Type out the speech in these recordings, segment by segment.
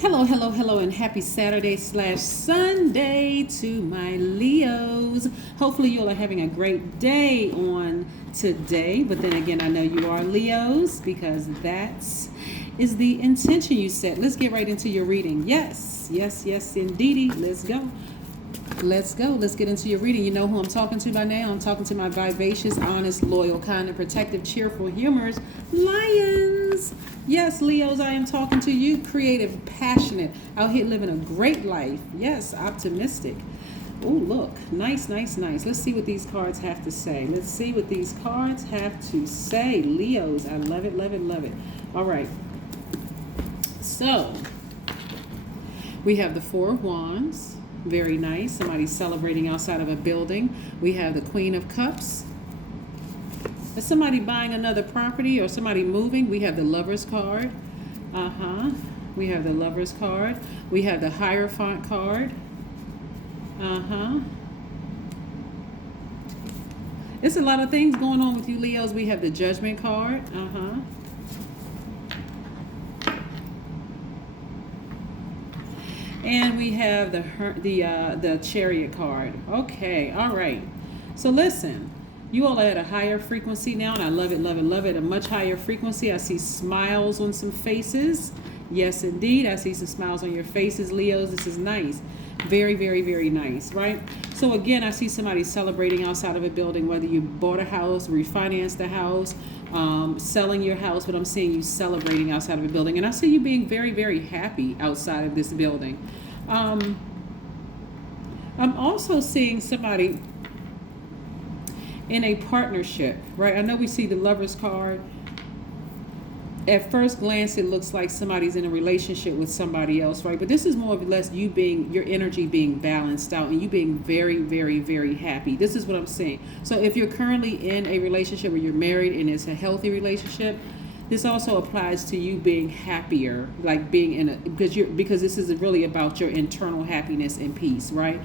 Hello, hello, hello, and happy Saturday / Sunday to my Leos. Hopefully, you all are having a great day on today. But then again, I know you are Leos because that is the intention you set. Let's get right into your reading. Yes, yes, yes, indeedy. Let's go. Let's go. Let's get into your reading. You know who I'm talking to by now. I'm talking to my vivacious, honest, loyal, kind, and protective, cheerful, humorous Lions. Yes, Leos, I am talking to you. Creative, passionate, out here living a great life. Yes, optimistic. Oh, look. Nice, nice, nice. Let's see what these cards have to say. Let's see what these cards have to say. Leos, I love it, love it, love it. All right. So, we have the Four of Wands. Very nice. Somebody's celebrating outside of a building. We have the Queen of Cups. Is somebody buying another property or somebody moving? We have the Lover's card. We have the Lover's card. We have the Hierophant card. It's a lot of things going on with you, Leos. We have the Judgment card. And we have the Chariot card. Okay, all right. So listen, you all are at a higher frequency now, and I love it, love it, love it. A much higher frequency. I see smiles on some faces. Yes, indeed. I see some smiles on your faces, Leos. This is nice. Very, very, very nice, right? So again, I see somebody celebrating outside of a building, whether you bought a house, refinanced the house, selling your house, but I'm seeing you celebrating outside of a building. And I see you being very, very happy outside of this building. I'm also seeing somebody in a partnership, right? I know we see the Lover's card. At first glance, it looks like somebody's in a relationship with somebody else, right? But this is more or less you being, your energy being balanced out and you being very, very, very happy. This is what I'm saying. So if you're currently in a relationship where you're married and it's a healthy relationship, this also applies to you being happier, like being in a, because this is really about your internal happiness and peace, right?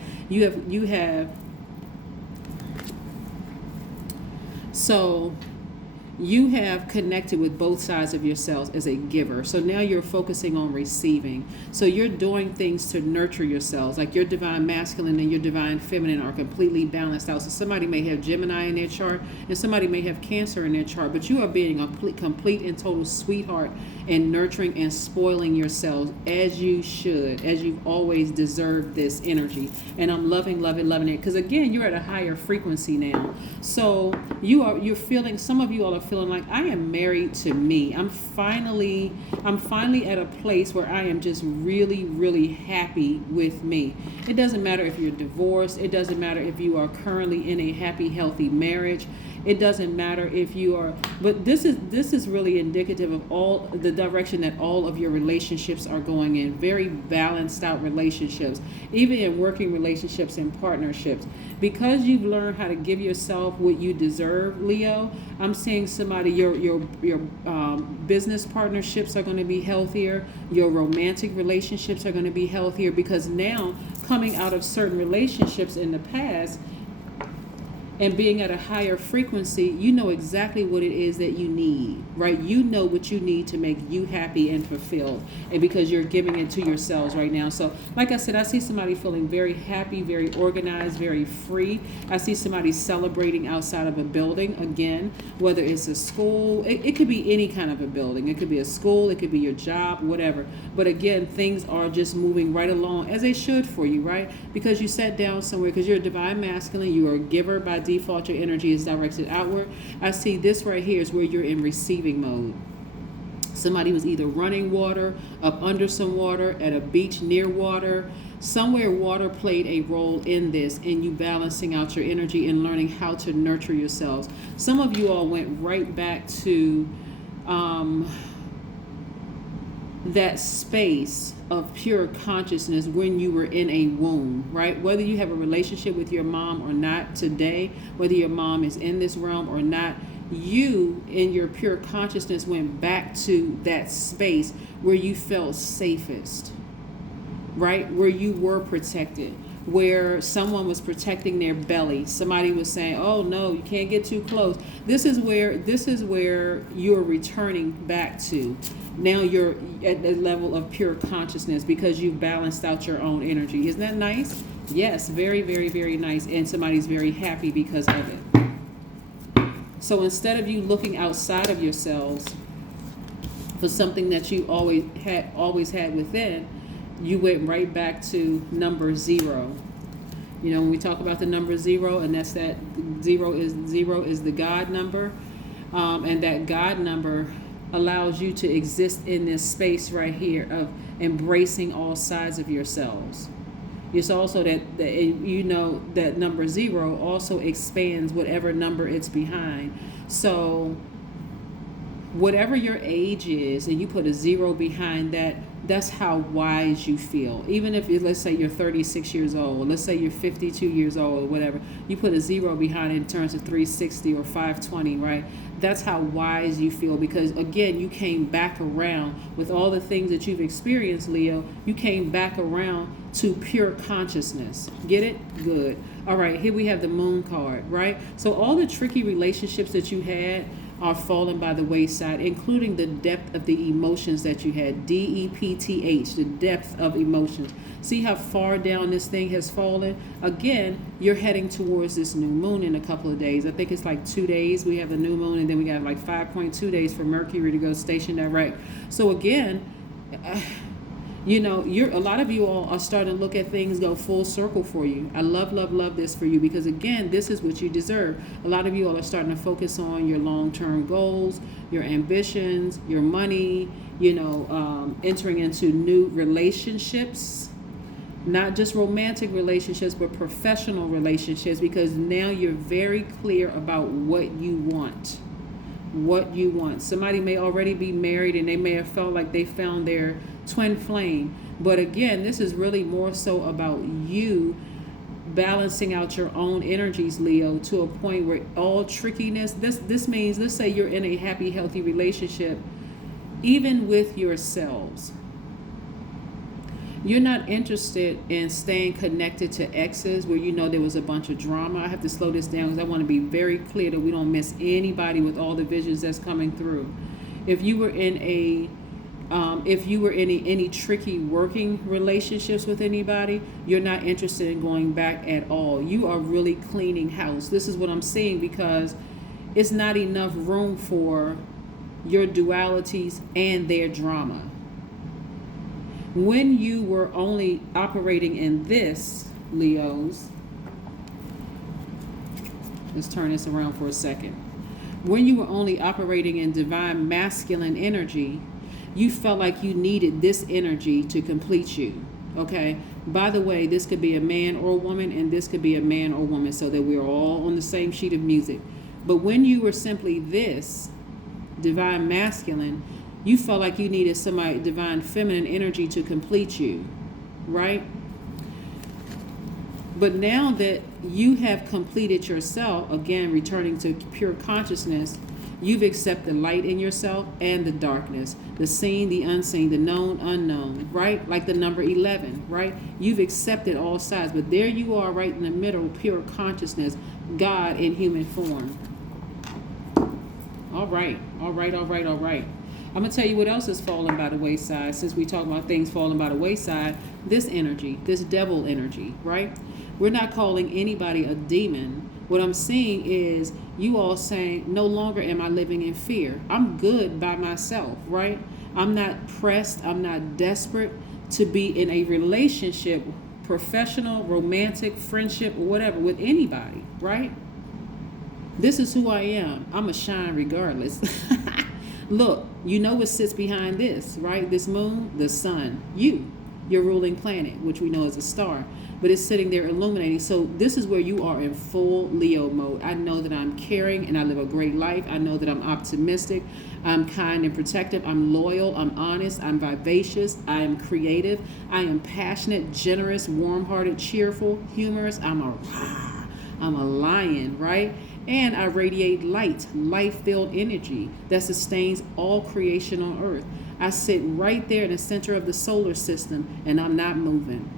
You have connected with both sides of yourselves as a giver. So now you're focusing on receiving. So you're doing things to nurture yourselves. Like your divine masculine and your divine feminine are completely balanced out. So somebody may have Gemini in their chart and somebody may have Cancer in their chart. But you are being a complete and total sweetheart and nurturing and spoiling yourselves as you should, as you've always deserved this energy. And I'm loving, loving, loving it. Because again, you're at a higher frequency now. So you're feeling, some of you all are feeling like I am married to me. I'm finally at a place where I am just really, really happy with me. It doesn't matter if you're divorced. It doesn't matter if you are currently in a happy, healthy marriage. It doesn't matter if you are, but this is really indicative of all the direction that all of your relationships are going in. Very balanced out relationships, even in working relationships and partnerships. Because you've learned how to give yourself what you deserve, Leo, I'm seeing somebody, your business partnerships are going to be healthier. Your romantic relationships are going to be healthier because now coming out of certain relationships in the past, and being at a higher frequency, you know exactly what it is that you need, right? You know what you need to make you happy and fulfilled. And because you're giving it to yourselves right now. So like I said, I see somebody feeling very happy, very organized, very free. I see somebody celebrating outside of a building, again, whether it's a school. It could be any kind of a building. It could be a school. It could be your job, whatever. But again, things are just moving right along as they should for you, right? Because you sat down somewhere, because you're a divine masculine. You are a giver by default. Your energy is directed outward. I see this right here is where you're in receiving mode. Somebody was either running water, up under some water, at a beach near water. Somewhere water played a role in this, in you balancing out your energy and learning how to nurture yourselves. Some of you all went right back to that space of pure consciousness when you were in a womb, right? Whether you have a relationship with your mom or not today, whether your mom is in this realm or not, you in your pure consciousness went back to that space where you felt safest, right? Where you were protected, where someone was protecting their belly. Somebody was saying, "Oh no, you can't get too close." This is where you're returning back to. Now you're at the level of pure consciousness because you've balanced out your own energy. Isn't that nice? Yes, very, very, very nice. And somebody's very happy because of it. So instead of you looking outside of yourselves for something that you always had within, you went right back to number 0. You know, when we talk about the number 0, and that's that zero is the God number, and that God number allows you to exist in this space right here of embracing all sides of yourselves. It's also that you know that number 0 also expands whatever number it's behind. So whatever your age is, and you put a 0 behind that, that's how wise you feel. Even if, let's say you're 36 years old, let's say you're 52 years old, or whatever, you put a 0 behind it in terms of 360 or 520, right? That's how wise you feel, because again, you came back around with all the things that you've experienced, Leo. You came back around to pure consciousness. Get it? Good. All right, here we have the Moon card, right? So all the tricky relationships that you had are falling by the wayside, including the depth of the emotions that you had. DEPTH, the depth of emotions. See how far down this thing has fallen? Again, you're heading towards this new moon in a couple of days. I think it's like 2 days. We have the new moon, and then we got like 5.2 days for Mercury to go station direct. So again, you know, a lot of you all are starting to look at things go full circle for you. I love, love, love this for you, because again, this is what you deserve. A lot of you all are starting to focus on your long-term goals, your ambitions, your money, you know, entering into new relationships, not just romantic relationships, but professional relationships, because now you're very clear about what you want. What you want. Somebody may already be married, and they may have felt like they found their twin flame. But again, this is really more so about you balancing out your own energies, Leo, to a point where all trickiness, this means, let's say you're in a happy, healthy relationship, even with yourselves. You're not interested in staying connected to exes where you know there was a bunch of drama. I have to slow this down because I want to be very clear that we don't miss anybody with all the visions that's coming through. If you were in any tricky working relationships with anybody, you're not interested in going back at all. You are really cleaning house. This is what I'm seeing, because it's not enough room for your dualities and their drama. When you were only operating in this, Leos, let's turn this around for a second. When you were only operating in divine masculine energy, you felt like you needed this energy to complete you. Okay? By the way, this could be a man or a woman, and this could be a man or woman, so that we're all on the same sheet of music. But when you were simply this, divine masculine, you felt like you needed somebody, divine feminine energy, to complete you, right? But now that you have completed yourself, again, returning to pure consciousness, you've accepted light in yourself and the darkness, the seen, the unseen, the known, unknown, right? Like the number 11, right? You've accepted all sides, but there you are right in the middle, pure consciousness, God in human form. All right, all right, all right, all right. I'm going to tell you what else is falling by the wayside. Since we talk about things falling by the wayside, this energy, this devil energy, right? We're not calling anybody a demon. What I'm seeing is you all saying, no longer am I living in fear. I'm good by myself, right? I'm not pressed. I'm not desperate to be in a relationship, professional, romantic, friendship, or whatever, with anybody, right? This is who I am. I'm a shine regardless. Look, you know what sits behind this, right? This moon, the sun, your ruling planet, which we know is a star, but it's sitting there illuminating. So this is where you are in full Leo mode. I know that I'm caring and I live a great life. I know that I'm optimistic. I'm kind and protective. I'm loyal. I'm honest. I'm vivacious. I am creative. I am passionate, generous, warm-hearted, cheerful, humorous. I'm a lion, right? And I radiate light, life-filled energy that sustains all creation on earth. I sit right there in the center of the solar system, and I'm not moving.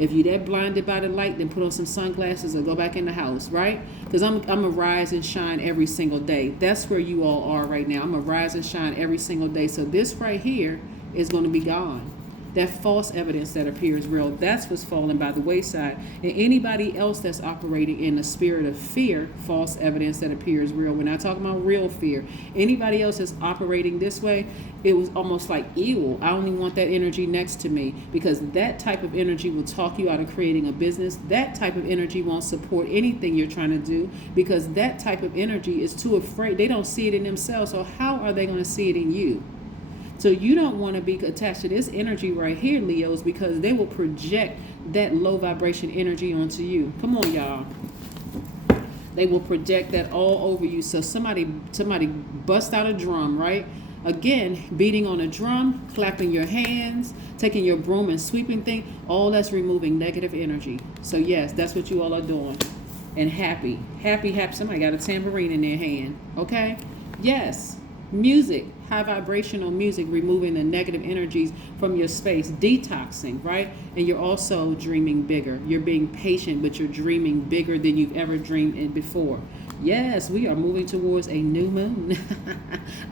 If you that blinded by the light, then put on some sunglasses or go back in the house, right? Because I'm a rise and shine every single day. That's where you all are right now. I'm a rise and shine every single day. So this right here is going to be gone. That false evidence that appears real, that's what's falling by the wayside. And anybody else that's operating in the spirit of fear, false evidence that appears real. We're not talking about real fear. Anybody else that's operating this way, it was almost like, ew, I don't even want that energy next to me, because that type of energy will talk you out of creating a business. That type of energy won't support anything you're trying to do, because that type of energy is too afraid. They don't see it in themselves, so how are they going to see it in you? So you don't want to be attached to this energy right here, Leos, because they will project that low vibration energy onto you. Come on, y'all. They will project that all over you. So somebody bust out a drum, right? Again, beating on a drum, clapping your hands, taking your broom and sweeping things, all that's removing negative energy. So yes, that's what you all are doing. And happy. Somebody got a tambourine in their hand, okay? Yes. Music, high vibrational music, removing the negative energies from your space, detoxing, right? And you're also dreaming bigger. You're being patient, but you're dreaming bigger than you've ever dreamed in before. Yes, we are moving towards a new moon,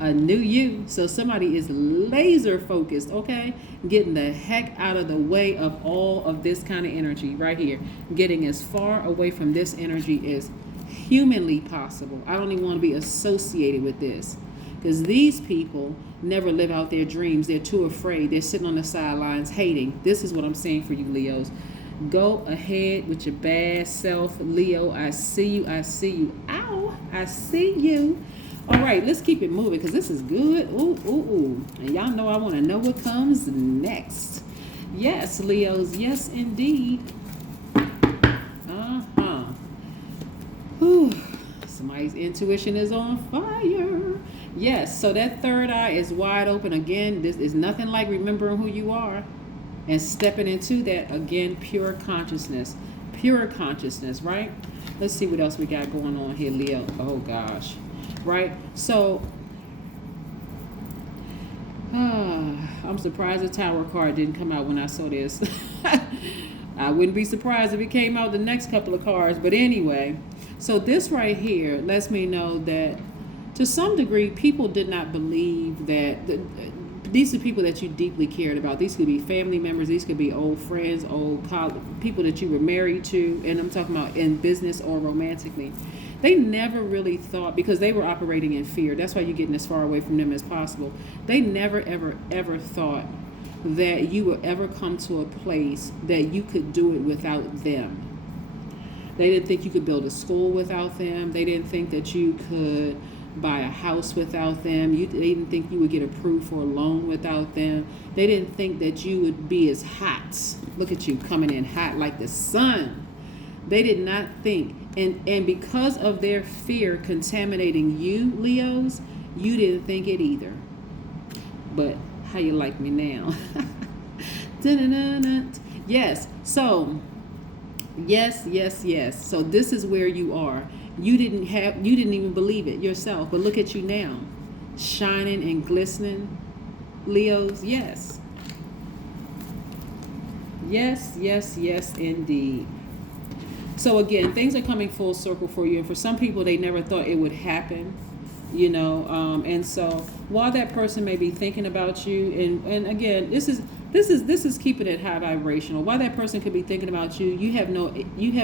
a new you. So somebody is laser focused, okay? Getting the heck out of the way of all of this kind of energy right here. Getting as far away from this energy as humanly possible. I don't even want to be associated with this. Because these people never live out their dreams. They're too afraid. They're sitting on the sidelines hating. This is what I'm saying for you, Leos. Go ahead with your bad self, Leo. I see you. Ow, I see you. All right, let's keep it moving because this is good. Ooh. And y'all know I want to know what comes next. Yes, Leos. Yes, indeed. Whew. Somebody's intuition is on fire. Yes, so that third eye is wide open. Again, this is nothing like remembering who you are and stepping into that, again, pure consciousness, right? Let's see what else we got going on here, Leo. Oh, gosh, right? So, I'm surprised the Tower card didn't come out when I saw this. I wouldn't be surprised if it came out the next couple of cards. But anyway, so this right here lets me know that to some degree, people did not believe that these are people that you deeply cared about. These could be family members. These could be old friends, people that you were married to. And I'm talking about in business or romantically. They never really thought, because they were operating in fear. That's why you're getting as far away from them as possible. They never, ever thought that you would ever come to a place that you could do it without them. They didn't think you could build a school without them. They didn't think that you could buy a house without them. They didn't think you would get approved for a loan without them. They didn't think that you would be as hot. Look at you coming in hot like the sun. They did not think. And because of their fear contaminating you, Leos, you didn't think it either. But how you like me now? Yes. So, yes. So this is where you are. You didn't even believe it yourself, but look at you now, shining and glistening, Leos. Yes, indeed. So again, things are coming full circle for you, and for some people, they never thought it would happen, and so while that person may be thinking about you, and again, this is keeping it high vibrational. While that person could be thinking about you, you have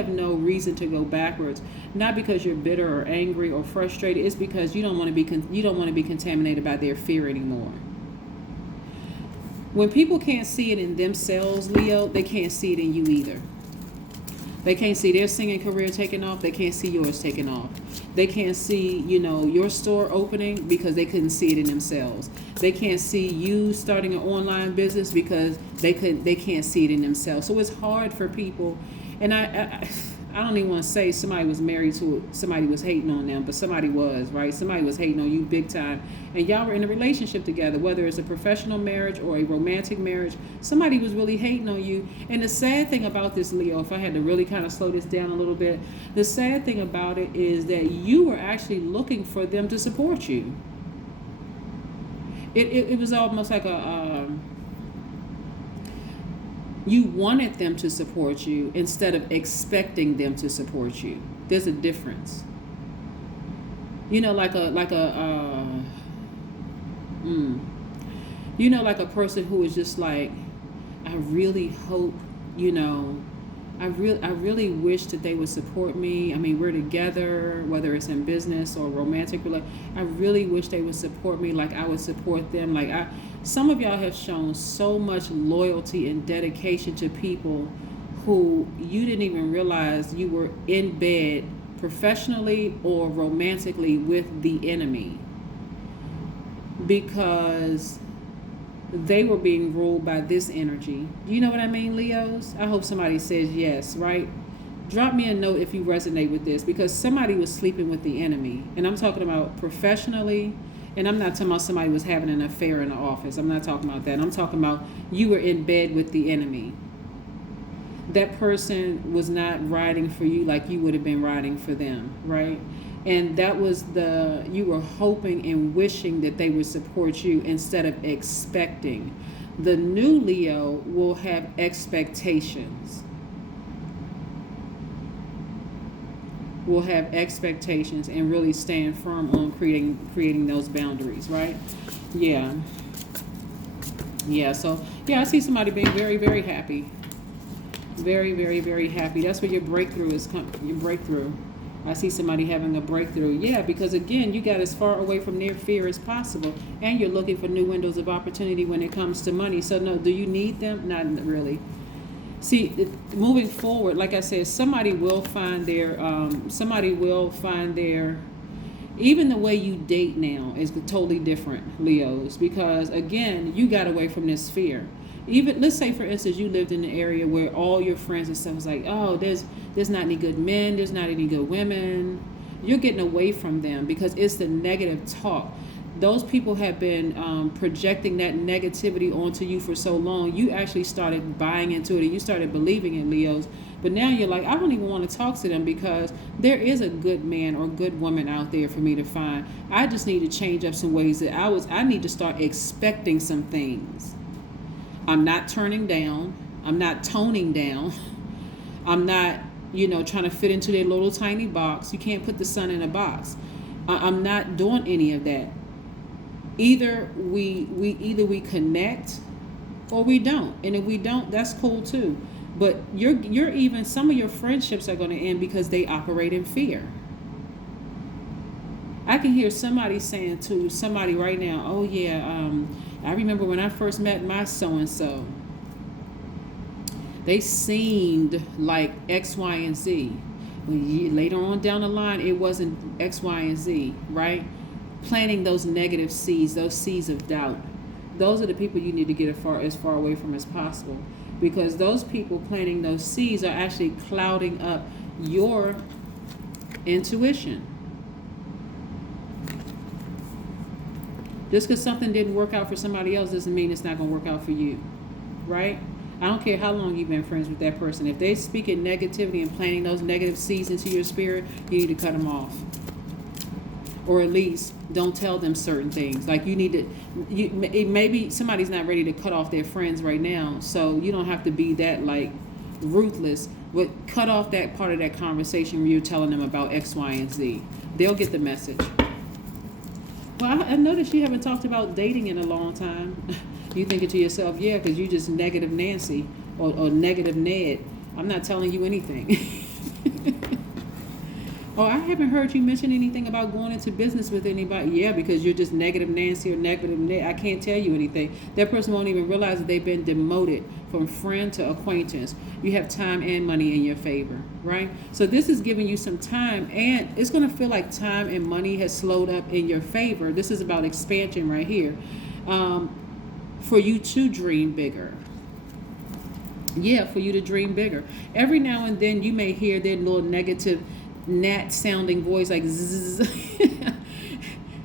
no reason to go backwards. Not because you're bitter or angry or frustrated. It's because you don't want to be contaminated by their fear anymore. When people can't see it in themselves, Leo, they can't see it in you either. They can't see their singing career taking off. They can't see yours taking off. They can't see, your store opening because they couldn't see it in themselves. They can't see you starting an online business because they can't see it in themselves. So it's hard for people. And I don't even want to say somebody was married to somebody was hating on them, but somebody was, right? Somebody was hating on you big time. And y'all were in a relationship together, whether it's a professional marriage or a romantic marriage. Somebody was really hating on you. And the sad thing about this, Leo, if I had to really kind of slow this down a little bit, the sad thing about it is that you were actually looking for them to support you. It was almost like You wanted them to support you instead of expecting them to support you. There's a difference. You know, like a person who is just like, I really hope, you know, I really wish that they would support me. I mean, we're together, whether it's in business or romantic relationship. I really wish they would support me like I would support them. Some of y'all have shown so much loyalty and dedication to people who you didn't even realize you were in bed professionally or romantically with the enemy, because they were being ruled by this energy. You know what I mean, Leos? I hope somebody says yes, right? Drop me a note if you resonate with this, because somebody was sleeping with the enemy. And I'm talking about professionally, and I'm not talking about somebody was having an affair in the office. I'm not talking about that. I'm talking about you were in bed with the enemy. That person was not riding for you like you would have been riding for them, right? And that was you were hoping and wishing that they would support you instead of expecting. The new Leo will have expectations. Will have expectations and really stand firm on creating those boundaries, right? Yeah. So I see somebody being very, very happy. Very, very, very happy. That's where your breakthrough is. Your breakthrough. I see somebody having a breakthrough. Yeah, because again, you got as far away from near fear as possible, and you're looking for new windows of opportunity when it comes to money. So no, do you need them? Not really. See, moving forward, like I said, somebody will find their, even the way you date now is totally different, Leos, because again, you got away from this fear. Even, let's say for instance, you lived in an area where all your friends and stuff was like, oh, there's not any good men, there's not any good women. You're getting away from them because it's the negative talk. Those people have been projecting that negativity onto you for so long. You actually started buying into it and you started believing in Leos. But now you're like, I don't even want to talk to them because there is a good man or good woman out there for me to find. I just need to change up some ways that I need to start expecting some things. I'm not turning down. I'm not toning down. I'm not, trying to fit into their little tiny box. You can't put the sun in a box. I'm not doing any of that. Either we connect or we don't. And if we don't, that's cool too. But you're even, some of your friendships are going to end because they operate in fear. I can hear somebody saying to somebody right now, oh yeah, I remember when I first met my so-and-so. They seemed like X, Y, and Z. Later on down the line, it wasn't X, Y, and Z, right? Planting those negative seeds, those seeds of doubt. Those are the people you need to get as far away from as possible. Because those people planting those seeds are actually clouding up your intuition. Just because something didn't work out for somebody else doesn't mean it's not going to work out for you, right? I don't care how long you've been friends with that person. If they speak in negativity and planting those negative seeds into your spirit, you need to cut them off. Or at least don't tell them certain things. Like maybe somebody's not ready to cut off their friends right now, so you don't have to be that like ruthless. But cut off that part of that conversation where you're telling them about X, Y, and Z. They'll get the message. Well, I noticed you haven't talked about dating in a long time. You thinking to yourself, yeah, because you just negative Nancy or negative Ned. I'm not telling you anything. Oh, I haven't heard you mention anything about going into business with anybody. Yeah, because you're just negative Nancy or negative Ned. I can't tell you anything. That person won't even realize that they've been demoted from friend to acquaintance. You have time and money in your favor, right? So this is giving you some time, and it's going to feel like time and money has slowed up in your favor. This is about expansion right here. For you to dream bigger. Yeah, for you to dream bigger. Every now and then you may hear their little negative gnat sounding voice like zzz.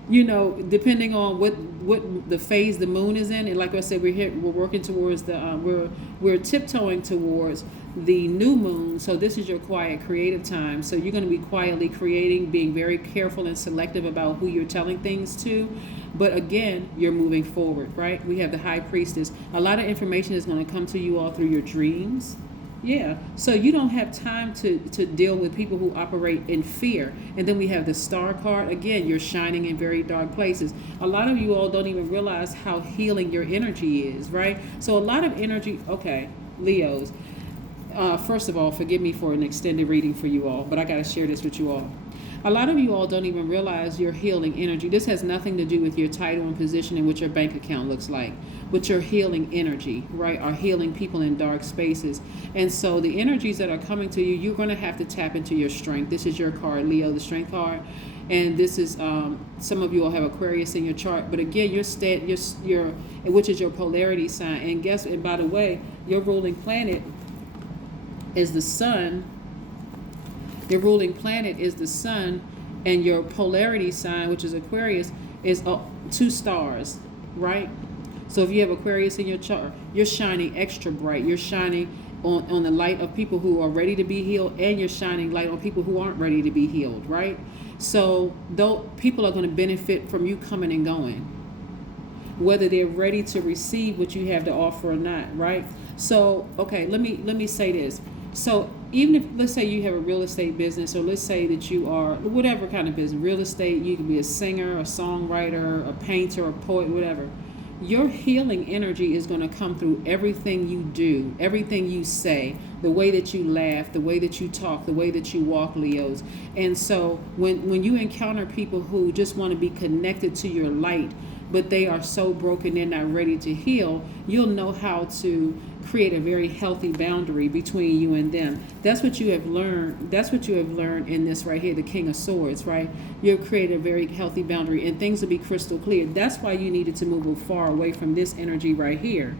you know, depending on what the phase the moon is in. And like I said, we're working towards the we're tiptoeing towards the new moon. So this is your quiet creative time. So you're going to be quietly creating, being very careful and selective about who you're telling things to. But again, you're moving forward, right? We have the high priestess. A lot of information is going to come to you all through your dreams. Yeah, so you don't have time to deal with people who operate in fear. And then we have the star card. Again, you're shining in very dark places. A lot of you all don't even realize how healing your energy is, right? So a lot of energy, okay, Leos. First of all, forgive me for an extended reading for you all, but I got to share this with you all. A lot of you all don't even realize your healing energy. This has nothing to do with your title and position and what your bank account looks like. But your healing energy, right, are healing people in dark spaces. And so the energies that are coming to you, you're going to have to tap into your strength. This is your card, Leo, the strength card. And this is, some of you all have Aquarius in your chart. But again, your which is your polarity sign. And by the way, your ruling planet is the sun. Your ruling planet is the sun, and your polarity sign, which is Aquarius, is 2 stars, right? So if you have Aquarius in your chart, you're shining extra bright. You're shining on the light of people who are ready to be healed, and you're shining light on people who aren't ready to be healed, right? So though people are going to benefit from you coming and going, whether they're ready to receive what you have to offer or not, right? So, okay, let me say this. So even if, let's say you have a real estate business, or let's say that you are whatever kind of business, real estate, you can be a singer, a songwriter, a painter, a poet, whatever. Your healing energy is going to come through everything you do, everything you say, the way that you laugh, the way that you talk, the way that you walk, Leos. And so when you encounter people who just want to be connected to your light, but they are so broken, they're not ready to heal, you'll know how to create a very healthy boundary between you and them. That's what you have learned. That's what you have learned in this right here, the King of Swords, right? You'll create a very healthy boundary, and things will be crystal clear. That's why you needed to move far away from this energy right here.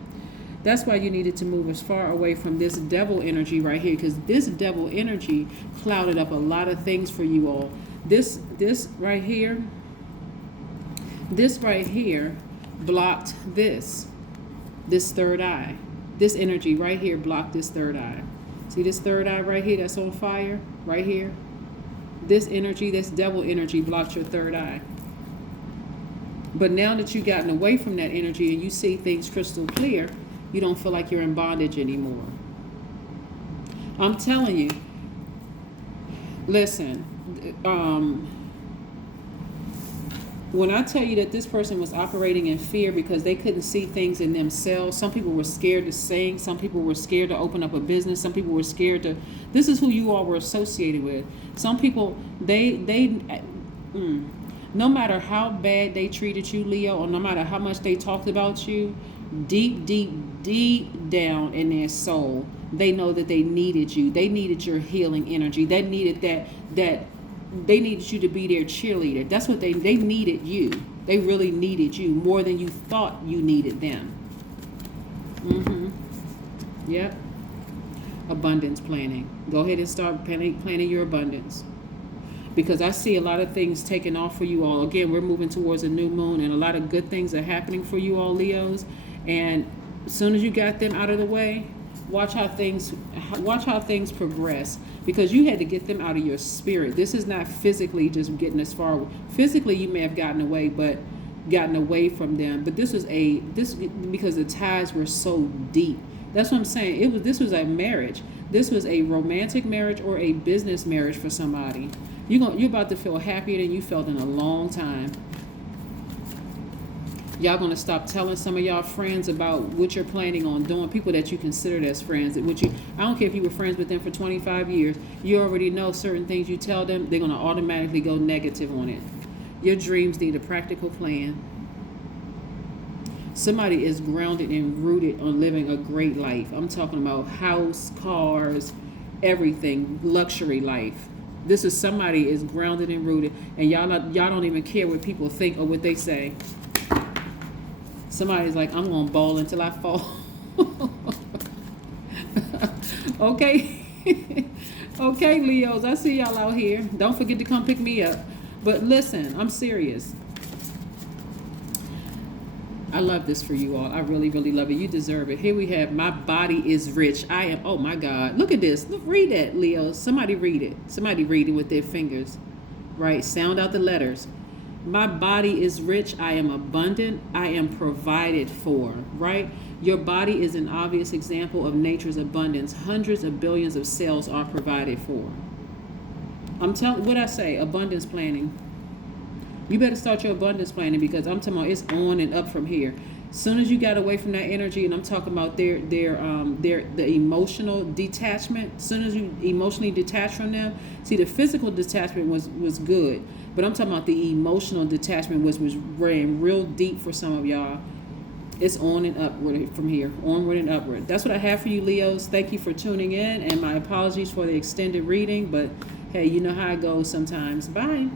That's why you needed to move as far away from this devil energy right here, because this devil energy clouded up a lot of things for you all. This right here blocked this third eye. This energy right here blocked this third eye. See this third eye right here that's on fire right here? This energy, this devil energy blocked your third eye. But now that you've gotten away from that energy and you see things crystal clear, you don't feel like you're in bondage anymore. I'm telling you, listen, when I tell you that this person was operating in fear because they couldn't see things in themselves, some people were scared to sing, some people were scared to open up a business, some people were scared to, this is who you all were associated with. Some people, no matter how bad they treated you, Leo, or no matter how much they talked about you, deep down in their soul, they know that they needed you. They needed your healing energy. They needed that they needed you to be their cheerleader. That's what they needed you. They really needed you more than you thought you needed them. Yep. Abundance planning. Go ahead and start planning your abundance. Because I see a lot of things taking off for you all. Again, we're moving towards a new moon, and a lot of good things are happening for you all, Leos. And as soon as you got them out of the way, watch how things progress, because you had to get them out of your spirit. This is not physically just getting as far. Physically, you may have gotten away from them, but this because the ties were so deep. That's what I'm saying. This was a marriage. This was a romantic marriage or a business marriage for somebody. You're about to feel happier than you felt in a long time. Y'all gonna stop telling some of y'all friends about what you're planning on doing, people that you considered as friends. I don't care if you were friends with them for 25 years. You already know certain things you tell them, they're gonna automatically go negative on it. Your dreams need a practical plan. Somebody is grounded and rooted on living a great life. I'm talking about house, cars, everything, luxury life. This is somebody is grounded and rooted, and y'all don't even care what people think or what they say. Somebody's like, I'm gonna ball until I fall. Okay. Okay, Leos, I see y'all out here. Don't forget to come pick me up. But listen, I'm serious. I love this for you all. I really, really love it. You deserve it. Here we have, my body is rich. I am, oh my God. Look at this. Look, read that, Leo. Somebody read it. Somebody read it with their fingers. Right? Sound out the letters. My body is rich. I am abundant. I am provided for. Right? Your body is an obvious example of nature's abundance. Hundreds of billions of cells are provided for. I'm telling, what I say, abundance planning. You better start your abundance planning, because I'm talking about it's on and up from here. As soon as you got away from that energy, and I'm talking about the emotional detachment. As soon as you emotionally detach from them, see, the physical detachment was good, but I'm talking about the emotional detachment was ran real deep for some of y'all. It's on and upward from here, onward and upward. That's what I have for you, Leos. Thank you for tuning in, and my apologies for the extended reading, but hey, you know how it goes sometimes. Bye.